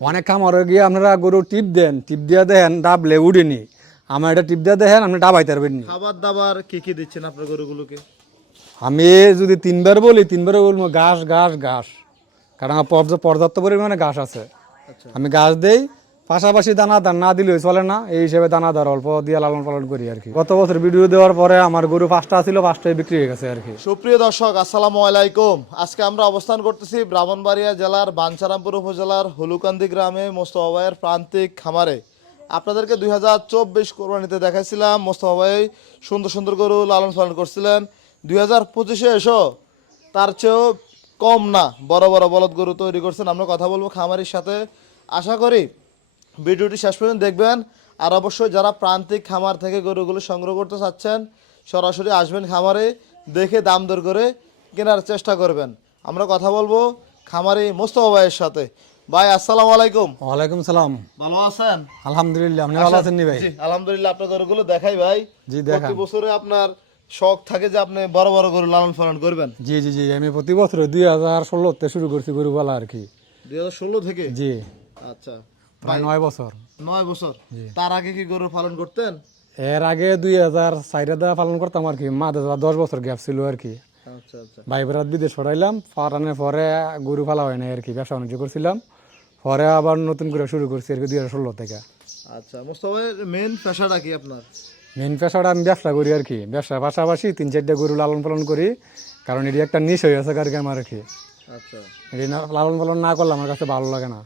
অনেক খামারে গিয়ে আপনারা গরু টিপ দেন টিপ দিয়ে দেন ডাবলে উড়েনি। আমার এটা টিপ দিয়ে দেখেন আপনি ডাবাইতে পারবেন না। খাবার দাবার কি কি দিচ্ছেন আপনার গরুগুলোকে? আমি যদি তিনবার বলি তিনবার বলব ঘাস ঘাস ঘাস। কারণ আমার পর্যাপ্ত- পর্যাপ্ত পরিমাণে ঘাস আছে। আচ্ছা। আমি ঘাস দেই পাশাপাশি দানাদার না দিলেও চলে না। এই হিসেবে দানাদার অল্প দিয়ে লালন পালন করি আর কি। গত বছর ভিডিও দেওয়ার পরে আমার গরু পাঁচটা ছিল পাঁচটাই বিক্রি হয়ে গেছে আর কি। সুপ্রিয় দর্শক, আসসালামু আলাইকুম। আজকে আমরা অবস্থান করতেছি ব্রাহ্মণবাড়িয়া জেলার বাঞ্ছারামপুর উপজেলার হলুকান্দি গ্রামে মোস্তফা ভাইয়ের প্রান্তিক খামারে। আপনাদেরকে দুই হাজার চব্বিশ কোরবানিতে দেখাইছিলাম, মোস্তফা ভাই সুন্দর সুন্দর গরু লালন পালন করছিলেন। দুই হাজার পঁচিশে এসো, তার চেয়েও কম না, বড় বড় বলদ গরু তৈরি করছেন। আমরা কথা বলব খামারির সাথে। আশা করি ভিডিওটি শেষ পর্যন্ত দেখবেন। আর অবশ্যই যারা প্রান্তিক খামার থেকে গরুগুলো সংগ্রহ করতে চাচ্ছেন সরাসরি আসবেন খামারে দেখে দাম দর করে কেনার চেষ্টা করবেন। আমরা কথা বলব খামারি মোস্তফা ভাইয়ের সাথে। ভাই আসসালামু আলাইকুম। ওয়ালাইকুম সালাম। ভালো আছেন? আলহামদুলিল্লাহ আপনি ভালো আছেন নি ভাই? জি আলহামদুলিল্লাহ আপনার গরুগুলো দেখাই ভাই। জি, দেখান। প্রতি বছরে আপনার শখ থাকে যে আপনি বড় বড় গরু লালন পালন করবেন। জি জি জি আমি প্রতি বছর দুই হাজার ষোলোতে শুরু করছি গরু পালা আর কি। দুই হাজার ষোলো থেকে? জি। আচ্ছা। প্রায় নয় বছর। নয় বছর। তার আগে কি গরু পালন করতেন? এর আগে দুই হাজার চাইটা দেওয়া পালন করতাম আর কি। মা দাদা দশ বছর গ্যাপ ছিল আর কি। আচ্ছা আচ্ছা। ভাই বেড়াত বিদেশ পড়াইলাম। পাঠানোর পরে গরু ফালা হয় না আর কি। ব্যবসা বাণিজ্য করছিলাম। পরে আবার নতুন করে শুরু করছি আর কি দুই হাজার ষোলো থেকে। আচ্ছা মোস্তফা মেন পেশাটা কি আপনার? মেন পেশাটা আমি ব্যবসা করি আর কি। ব্যবসার পাশাপাশি তিন চারটা গরু লালন পালন করি। কারণ এটি একটা নিশ হয়ে আছে আর কি আমার আর কি। আচ্ছা। এটি লালন পালন না করলে আমার কাছে ভালো লাগে না।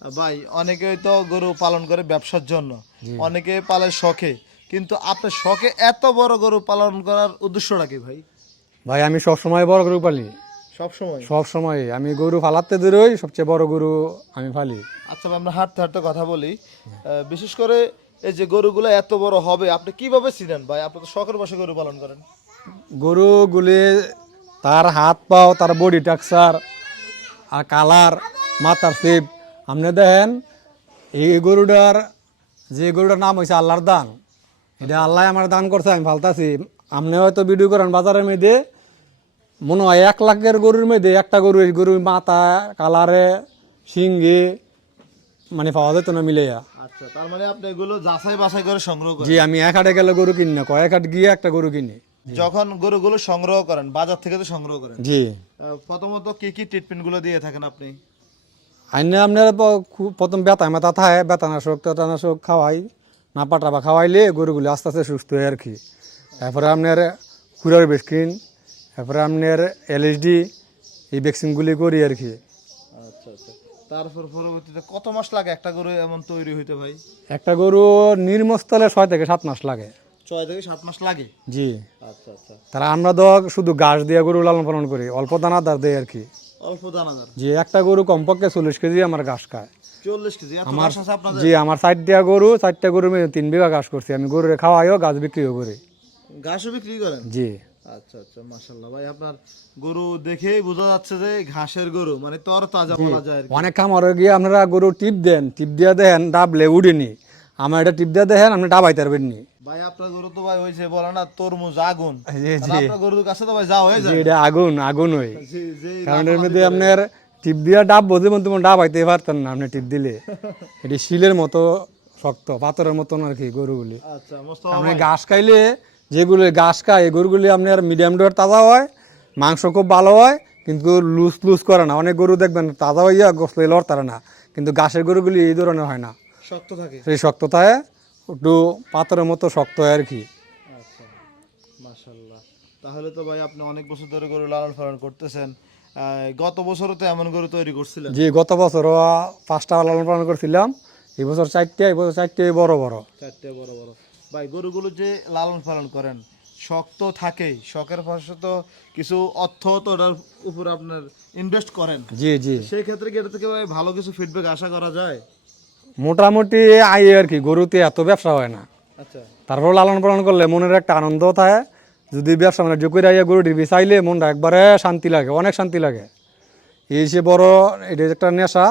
ভাই অনেকেই তো গরু পালন করে ব্যবসার জন্য। অনেকে পালে শখে। কিন্তু আপনার শখে এত বড় গরু পালন করার উদ্দেশ্যটা কি ভাই? ভাই আমি সব সময় বড় গরু পালি। সব সময় আমি গরু ফালাতে দূরই সবচেয়ে বড় গরু আমি ফালি। আচ্ছা ভাই, আমরা হাঁটতে হাঁটতে কথা বলি। বিশেষ করে এই যে গরুগুলো এত বড় হবে আপনি কীভাবে চিনেন ভাই? আপনি তো শখের বসে গরু পালন করেন। গরুগুলি তার হাত পাও তার বডি টেক্সচার আর কালার মাথার শেপ আপনি দেখেন এই গরুটার যে গরুটার নাম হয়েছে আল্লাহর দান। এটা আল্লাহ আমার দান করছে আমি ফালতাছি আপনি হয়তো ভিডিও করেন বাজারের মধ্যে মনে হয় এক লাখের গরুর মধ্যে একটা গরু এই গরুর মাথা কালারে শিঙ্গে মানে পাওয়া যেত না মিলে আচ্ছা তার মানে আপনি এগুলো যাচাই বাছাই করে সংগ্রহ করেন। জি আমি এক হাটে গেলে গরু কিনি না কয়েক হাট গিয়ে একটা গরু কিনি। যখন গরুগুলো সংগ্রহ করেন বাজার থেকে তো সংগ্রহ করেন। জি। প্রথমত কি কি ট্রিটমেন্টগুলো দিয়ে থাকেন আপনি? আইনে আপনার প্রথম ব্যথা মেথা থাকে ব্যথানাশক তেতানাশক খাওয়াই না পাটা বা খাওয়াইলে গরুগুলি আস্তে আস্তে সুস্থ হয় আর কি। তারপরে আপনার খুরার ভ্যাকসিন তারপরে আপনার এলএসডি এই ভ্যাকসিনগুলি করি আর কি। আচ্ছা আচ্ছা। তারপর পরবর্তীতে কত মাস লাগে একটা গরু এমন তৈরি হইতে ভাই? একটা গরু নির্মস্থলে ছয় থেকে সাত মাস লাগে। ছয় থেকে সাত মাস লাগে? জি। আচ্ছা আচ্ছা। তারা আমরা তো শুধু ঘাস দিয়ে গরু লালন পালন করি অল্প দানাদার দেয় আর কি। অল্প দানাদার যে একটা গরু কমপক্ষে চল্লিশ কেজি আমার ঘাস খায়। চল্লিশ কেজি আমার ঘাস আছে আপনাদের? জি আমার চারটা গরু চারটা গরু তিন বিঘা ঘাস করছি। আমি গরুরে খাওয়াইও গাছ বিক্রিও করি। ঘাসও বিক্রি করেন? জি। আচ্ছা আচ্ছা মাশাল্লাহ ভাই আপনার গরু দেখেই বোঝা যাচ্ছে যে ঘাসের গরু মানে তর তাজা বলা যায় অনেক খামারে গিয়ে আপনারা গরু টিপ দেন টিপ দিয়ে দেন ডাবলে উড়েনি আমার এটা টিপ দিয়ে দেখেন আপনি ডাবাইতে পারবেন নি। ভাই আপনার গরু তো ভাই বলে না তরমুজ আগুন। জি জি। আপনার গরুর কাছে তো ভাই হয়ে যায় এটা আগুন আগুন হই কারণ এর মধ্যে আপনার টিপ দিয়ে ডাব বোঝে মতো ডাবাইতে পারতেন না আপনি টিপ দিলে। এটি শিলের মতো শক্ত পাথরের মতন আর কি গরুগুলি। আচ্ছা আপনি ঘাস খাইলে যেগুলো ঘাস খায় এই গরুগুলি আপনার মিডিয়াম ডোর তাজা হয় মাংস খুব ভালো হয় কিন্তু লুজ লুজ করে না। অনেক গরু দেখবেন তাজা হইয়া গোসলে লড়তারে না। কিন্তু ঘাসের গরুগুলি এই ধরনের হয় না। শক্ত থাকে। সেই শক্ততায় একটু পাথরের মতো শক্ত হয় আর কি। আচ্ছা মাশাল্লাহ তাহলে তো ভাই আপনি অনেক বছর ধরে গরু লালন পালন করতেছেন। গত বছরও তো এমন গরু তৈরি করছিলেন। যে গত বছর পাঁচটা লালন পালন করছিলাম। এই বছর চারটে এই বছর চারটে বড় বড়। চারটে বড় বড়। ভাই গরুগুলো যে লালন পালন করেন শখ তো থাকেই শখের পাশে তো কিছু অর্থ তো ওটার উপর আপনার ইনভেস্ট করেন। জি জি। সেই ক্ষেত্রে কি এটা থেকে ভাই ভালো কিছু ফিডব্যাক আশা করা যায়? মোটামুটি আই আর কি গরুতে এত ব্যবসা হয় না। আচ্ছা। তারপর লালন পালন করলে মনের একটা আনন্দ থাকে। যদি ব্যবসা মানে যোগ্য আইয়া গরু ডিবি চাইলে মনটা একবারে শান্তি লাগে অনেক শান্তি লাগে। এই সে বড় এটা একটা নেশা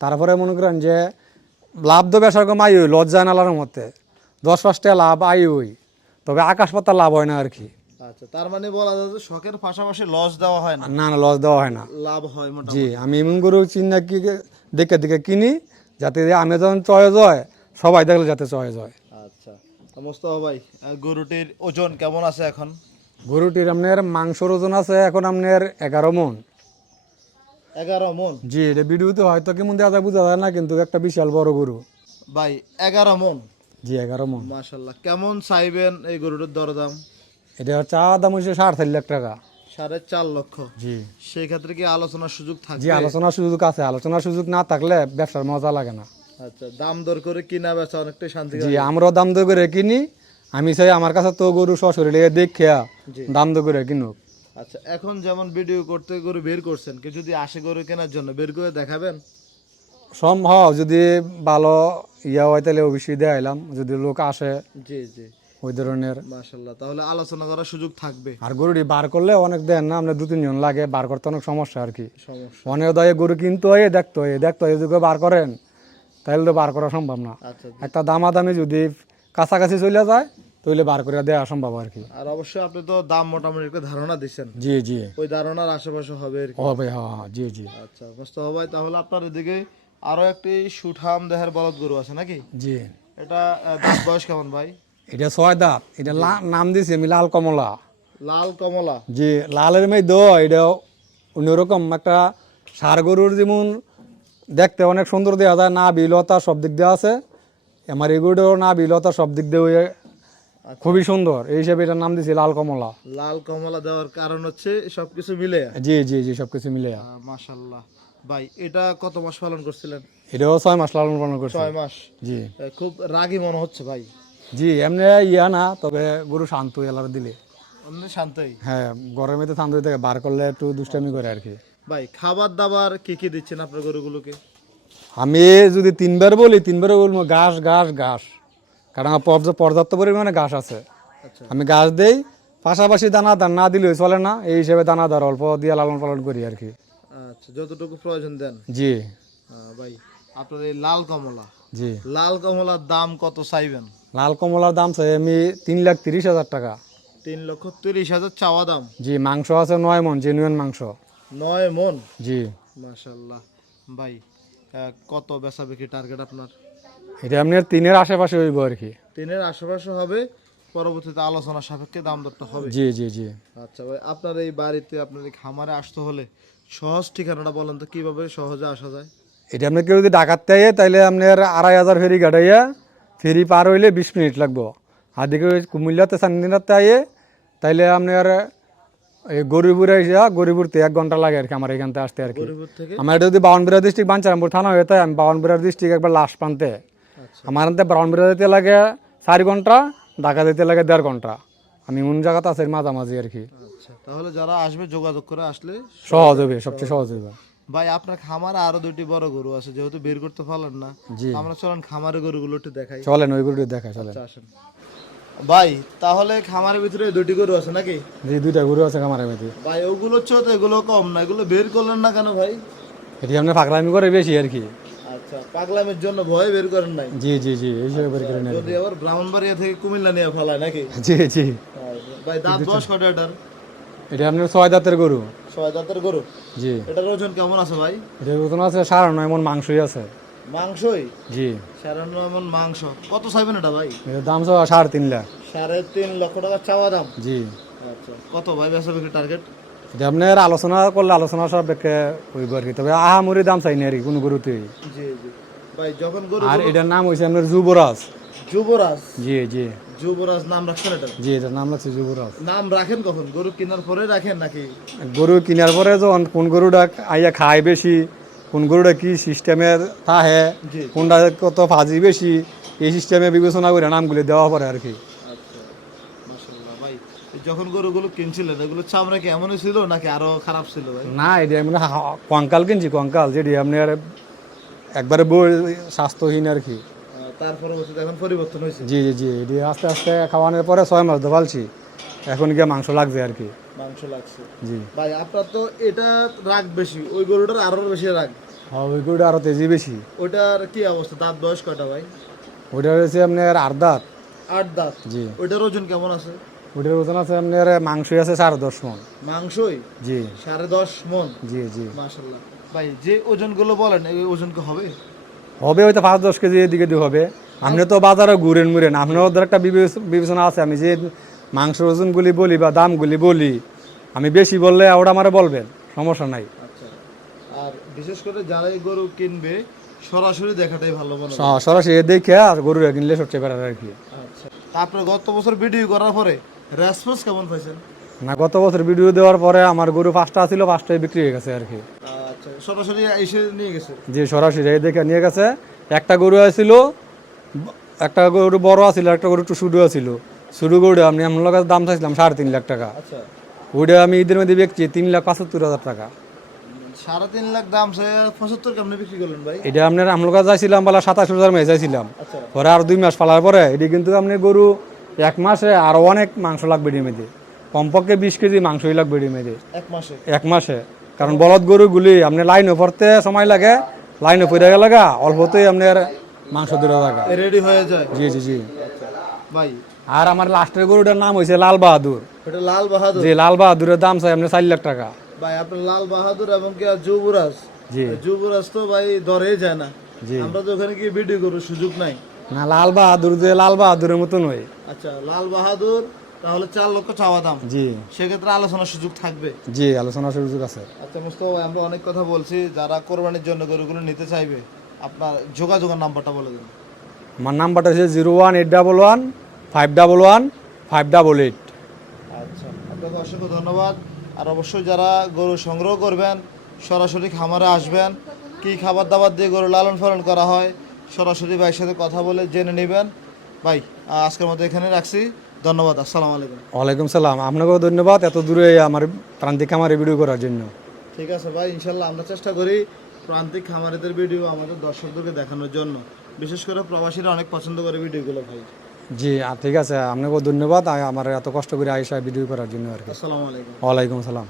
তারপরে মনে করেন যে লাভ তো ব্যবসা কম আই হই লজ্জা নালার মতে। দশ পাঁচটা লাভ আই হই তবে আকাশ পাতা লাভ হয় না আর কি। আচ্ছা তার মানে বলা যায় যে শখের পাশাপাশি লস দেওয়া হয় না। না না লস দেওয়া হয় না। লাভ হয় মোটামুটি। জি আমি এমন গরু চিন্তা কি দেখে দেখে কিনি যাতে আমি যখন চয়েস হয় সবাই দেখলে যাতে চয়েস হয় আচ্ছা। তো মোস্তফা ভাই গরুটির ওজন কেমন আছে এখন? গরুটির আপনার মাংসর ওজন আছে এখন আপনার এগারো মন। এগারো মন? জি এটা ভিডিওতে হয়তো কেমন দেখা যায় বোঝা যায় না কিন্তু একটা বিশাল বড় গরু। ভাই এগারো মন? জি এগারো মন। মাশাল্লাহ। কেমন চাইবেন এই গরুটির দরদাম? এটা চা দাম হচ্ছে সাড়ে চার লাখ টাকা। সাড়ে চার লক্ষ। জি। সেই ক্ষেত্রে কি আলোচনার সুযোগ জি থাকবে আলোচনার সুযোগ আছে। আলোচনার সুযোগ না থাকলে ব্যবসার মজা লাগে না। আচ্ছা দাম দর করে কিনা বেচা অনেকটাই শান্তি জি আমরাও দাম দর করে কিনি। আমি চাই আমার কাছে তো গরু সশরীরে দেখে জি। দাম দর করে কিনুক। আচ্ছা এখন যেমন ভিডিও করতে গরু বের করছেন কেউ যদি আসে গরু কেনার জন্য বের করে দেখাবেন? সম্ভব যদি ভালো ইয়া হয় তাহলে অবশ্যই দেখাইলাম। যদি লোক আসে। জি জি। ওই ধরনের। তাহলে আলোচনা করার সুযোগ থাকবে। আর গরুটি বার করলে অনেক দেন না আপনার দু তিনজন লাগে বার করতে অনেক সমস্যা আর কি। সমস্যা। অনেক দয়ে গরু কিনতে হয় দেখতে হয় দেখতে হয় যদি বার করেন তাহলে তো বার করা সম্ভব না। আচ্ছা একটা দামাদামি যদি কাছাকাছি চলে যায় তাহলে বার করে দেওয়া সম্ভব আর কি। আর অবশ্যই আপনি তো দাম মোটামুটি একটা ধারণা দিচ্ছেন জি জি। ওই ধারণার আশেপাশে হবে ও হ্যাঁ হ্যাঁ জি জি। আচ্ছা মোস্তফা ভাই তাহলে আপনার এদিকে আরও একটি সুঠাম দেহের বলদ গরু আছে নাকি? জি। এটা বয়স কেমন ভাই? এটা ছয় দাঁত এটা নাম দিয়েছি আমি লাল কমলা। লাল কমলা। জি লালের মেয়ে দ এটা অন্যরকম একটা সার গরুর যেমন দেখতে অনেক সুন্দর দেওয়া যায় না বিলতা সব দিক দিয়ে আছে। আমার এগুলো না বিলতা সব দিক দিয়ে ওই খুবই সুন্দর। এই হিসাবে এটার নাম দিয়েছি লাল কমলা। লাল কমলা দেওয়ার কারণ হচ্ছে সবকিছু মিলে। জি জি জি সব কিছু মিলে মাশাল্লাহ ভাই এটা কত মাস পালন করছিলেন? এটাও ছয় মাস লালন পালন করছে। ছয় মাস। জি। খুব রাগী মনে হচ্ছে ভাই। জি এমনি ইয়া না তবে গরু শান্ত এলার দিলে। শান্তই? হ্যাঁ গরমে তো শান্ত থেকে বার করলে একটু দুষ্টামি করে আর কি। ভাই খাবার দাবার কি কি দিচ্ছেন আপনার গরুগুলোকে? আমি যদি তিনবার বলি তিনবার বলব ঘাস ঘাস ঘাস। কারণ আমার পর্যাপ্ত পরিমাণে ঘাস আছে। আচ্ছা। আমি ঘাস দেই পাশাপাশি দানাদার না দিলেও চলে না এই হিসেবে দানা দানাদার অল্প দিয়ে লালন পালন করি আর কি। আচ্ছা যতটুকু প্রয়োজন দেন। জি। ভাই আপনার এই লাল কমলা। জি। লাল কমলার দাম কত চাইবেন? লাল কমলার দাম চাই আমি তিন লাখ তিরিশ হাজার টাকা। তিন লক্ষ তিরিশ হাজার চাওয়া দাম। জি মাংস আছে নয় মন জেনুইন মাংস। নয় মন? জি। মাশাল্লাহ ভাই কত বেচা বিক্রি টার্গেট আপনার? এটা আপনার তিনের আশেপাশে হইব আর কি। তিনের আশেপাশে হবে পরবর্তীতে আলোচনা সাপেক্ষে দাম দরটা হবে। জি জি জি। আচ্ছা ভাই আপনার এই বাড়িতে আপনার এই খামারে আসতে হলে সহজ ঠিকানাটা বলেন তো কীভাবে সহজে আসা যায়? এটা আপনি কেউ যদি ডাকাতে আইয়ে তাহলে আপনার আড়াই হাজার ফেরি গাড়াইয়া ফেরি পার হইলে বিশ মিনিট লাগবো। আর দিকে কুমিল্লাতে চান্দিনাতে আইয়ে তাইলে আপনার এই গরিপুরে এসে গরিপুরতে এক ঘণ্টা লাগে আর কি আমার এখান থেকে আসতে আর কি। আমার এটা যদি বাউনবিরা ডিস্ট্রিক্ট বাঞ্চারামপুর থানা হয়ে তাই আমি বাউনবিরা ডিস্ট্রিক্ট একবার লাস্ট প্রান্তে আচ্ছা। আমার হাতে বাউনবিরা দিতে লাগে চার ঘণ্টা ঢাকা দিতে লাগে দেড় ঘণ্টা। আমি এমন জায়গাতে আছে মাঝামাঝি আর কি। আচ্ছা তাহলে যারা আসবে যোগাযোগ করে আসলে সহজ হবে সবচেয়ে সহজ হবে। ভাই আপনার খামারে আরও দুটি বড় গরু আছে যেহেতু বের করতে পারলেন না। আমরা চলেন খামারে গরুগুলো একটু দেখাই। চলেন ওইগুলো দেখা চলেন। আচ্ছা, আসেন। ভাই তাহলে খামারের ভিতরে দুটি গরু আছে নাকি? যে দুইটা গরু আছে আমার মধ্যে ভাই ওগুলো চেয়ে তো এগুলো কম না এগুলো বের করলেন না কেন ভাই? এটি আপনি ফাঁকলামি করে বেশি আর কি। আচ্ছা পাগলামের জন্য ভয় বের করেন নাই? জি জি জি এই হিসেবে বের করে নেন। যদি আবার ব্রাহ্মণবাড়িয়া থেকে কুমিল্লা নিয়ে ফলায় নাকি? জি জি। ভাই দাঁত বয়স কটা এটার? এটা আপনার ছয় দাঁতের গরু। ছয় দাঁতের গরু। জি। এটার ওজন কেমন আছে ভাই? এটার ওজন আছে সাড়ে নয় মন মাংসই আছে। মাংসই? জি। সাড়ে নয় মণ মাংস। কত চাইবেন এটা ভাই? এটার দাম সব সাড়ে তিন লাখ। সাড়ে তিন লক্ষ টাকা চাওয়া দাম? জি। আচ্ছা। কত ভাই বেচা বিক্রি টার্গেট এটা আপনার আলোচনা করলে আলোচনা সব দেখে হইব আর কি। তবে আহামরি দাম চাই না আর কি কোনো গরুতেই জি জি। ভাই যখন গরু আর এটার নাম হয়েছে আপনার যুবরাজ। যুবরাজ? জি জি। যুবরাজ নাম রাখছেন এটা? জি এটার নাম লাগছে যুবরাজ। নাম রাখেন কখন? গরু কেনার পরে রাখেন নাকি? গরু কেনার পরে যখন কোন গরুটা আইয়া খায় বেশি কোন গরুটা কি সিস্টেমের থাহে কোনটা কত ফাজি বেশি এই সিস্টেমে বিবেচনা করে নামগুলি দেওয়া পড়ে আর কি। আচ্ছা যখন গরুগুলো কিনছিলেন এগুলো চামড়া কি এমনই ছিল নাকি আরও খারাপ ছিল না এটা মানে কঙ্কাল কিনছি কঙ্কাল যেটি আপনার একবারে বই স্বাস্থ্যহীন আর কি। তার পরবর্তীতে এখন পরিবর্তন হয়েছে। জি জি জি এটি আস্তে আস্তে খাওয়ানোর পরে ছয় মাস ধোয়ালছি এখন গিয়ে মাংস লাগছে আর কি। মাংস লাগছে। জি। ভাই আপনার তো এটা রাগ বেশি ওই গরুটার আরও বেশি রাগ। হ্যাঁ ওই গরুটা আরও তেজি বেশি। ওইটার কি অবস্থা? দাঁত বয়স কয়টা ভাই? ওইটা রয়েছে আপনার আট দাঁত। আট দাঁত? জি। ওইটার ওজন কেমন আছে? ওইটার ওজন আছে আপনার মাংসই আছে সাড়ে দশ মন। মাংসই? জি। সাড়ে দশ মন? জি জি। মাশাল্লাহ ভাই যে ওজনগুলো বলেন এই ওজন কি হবে? হবে হয়তো পাঁচ দশ কেজি এদিকে দিয়ে হবে। আপনি তো বাজারে ঘুরেন মুরেন আপনার ওদের একটা বিবেচনা আছে আমি যে মাংস ওজনগুলি বলি বা দামগুলি বলি আমি বেশি বললে ওটা আমারে বলবেন সমস্যা নাই। আচ্ছা। আর বিশেষ করে যারা এই গরু কিনবে সরাসরি দেখাটাই ভালো মনে হয়। সরাসরি দেখে আর গরু কিনলে সবচেয়ে আর কি। আচ্ছা। তারপরে গত বছর ভিডিও করার পরে রেসপন্স কেমন পাইছেন? না গত বছর ভিডিও দেওয়ার পরে আমার গরু পাঁচটা ছিল পাঁচটাই বিক্রি হয়ে গেছে আর কি। সরাসরি এসে নিয়ে গেছে? যে সরাসরি এই দেখে নিয়ে গেছে। একটা গরু আছিল একটা গরু বড় আছিল একটা গরু একটু শুরু আছিল। শুরু গরু আমি আমার কাছে দাম চাইছিলাম সাড়ে তিন লাখ টাকা। আচ্ছা। ওইটা আমি ঈদের মধ্যে বেচছি তিন লাখ পঁচাত্তর হাজার টাকা। সাড়ে তিন লাখ দাম পঁচাত্তর কেমনে বিক্রি করলেন ভাই? এটা আপনার বলা সাতাশ হাজার মেয়ে আচ্ছা। পরে আর দুই মাস পালার পরে এটি কিন্তু আপনি গরু এক মাসে আরও অনেক মাংস লাগবে ডিমেতে কমপক্ষে বিশ কেজি মাংসই লাগবে ডিমেতে এক মাসে? এক মাসে। কারণ বলদ গরুগুলি আপনি লাইনে পড়তে সময় লাগে লাইনে পড়ে গেলে গা অল্পতেই আপনার মাংস দূরে থাকা রেডি হয়ে যায়। জি জি জি। আচ্ছা। ভাই। আর আমার লাস্টের গরুটার নাম হয়েছে লাল বাহাদুর। এটা লাল বাহাদুর? যে লাল বাহাদুরের দাম চাই আপনি চার লাখ টাকা। ভাই আপনার লাল বাহাদুর এবং কি যুবরাজ? জি। যুবরাজ তো ভাই ধরে যায় না। জি। আমরা তো ওখানে কি ভিডিও করার সুযোগ নাই। না লাল বাহাদুর যে লাল বাহাদুরের মতন হয় আচ্ছা লাল বাহাদুর তাহলে চার লক্ষ চাওয়া দাম। জি। সেক্ষেত্রে আলোচনার সুযোগ থাকবে। জি আলোচনা সুযোগ আছে। আচ্ছা মুস্তফা ভাই আমরা অনেক কথা বলছি। যারা কোরবানির জন্য গরুগুলো নিতে চাইবে আপনার যোগাযোগের নাম্বারটা বলে দিন। আমার নাম্বারটা হচ্ছে zero one eight double one five double one five double eight. আচ্ছা আপনাকে অসংখ্য ধন্যবাদ। আর অবশ্যই যারা গরু সংগ্রহ করবেন সরাসরি খামারে আসবেন কি খাবার দাবার দিয়ে গরু লালন পালন করা হয় সরাসরি ভাইয়ের সাথে কথা বলে জেনে নেবেন। ভাই আজকের মতো এখানে রাখছি। ধন্যবাদ আসসালাম আলাইকুম। ওয়ালাইকুম সালাম। আপনাকেও ধন্যবাদ এত দূরে আমার প্রান্তিক খামারে ভিডিও করার জন্য। ঠিক আছে ভাই ইনশাল্লাহ আমরা চেষ্টা করি প্রান্তিক খামারেদের ভিডিও আমাদের দর্শকদেরকে দেখানোর জন্য। বিশেষ করে প্রবাসীরা অনেক পছন্দ করে ভিডিওগুলো ভাই। জি আর ঠিক আছে। আপনাকেও ধন্যবাদ আমার এত কষ্ট করে আয়েশা ভিডিও করার জন্য আর কি। আসসালামু আলাইকুম। ওয়ালাইকুম সালাম।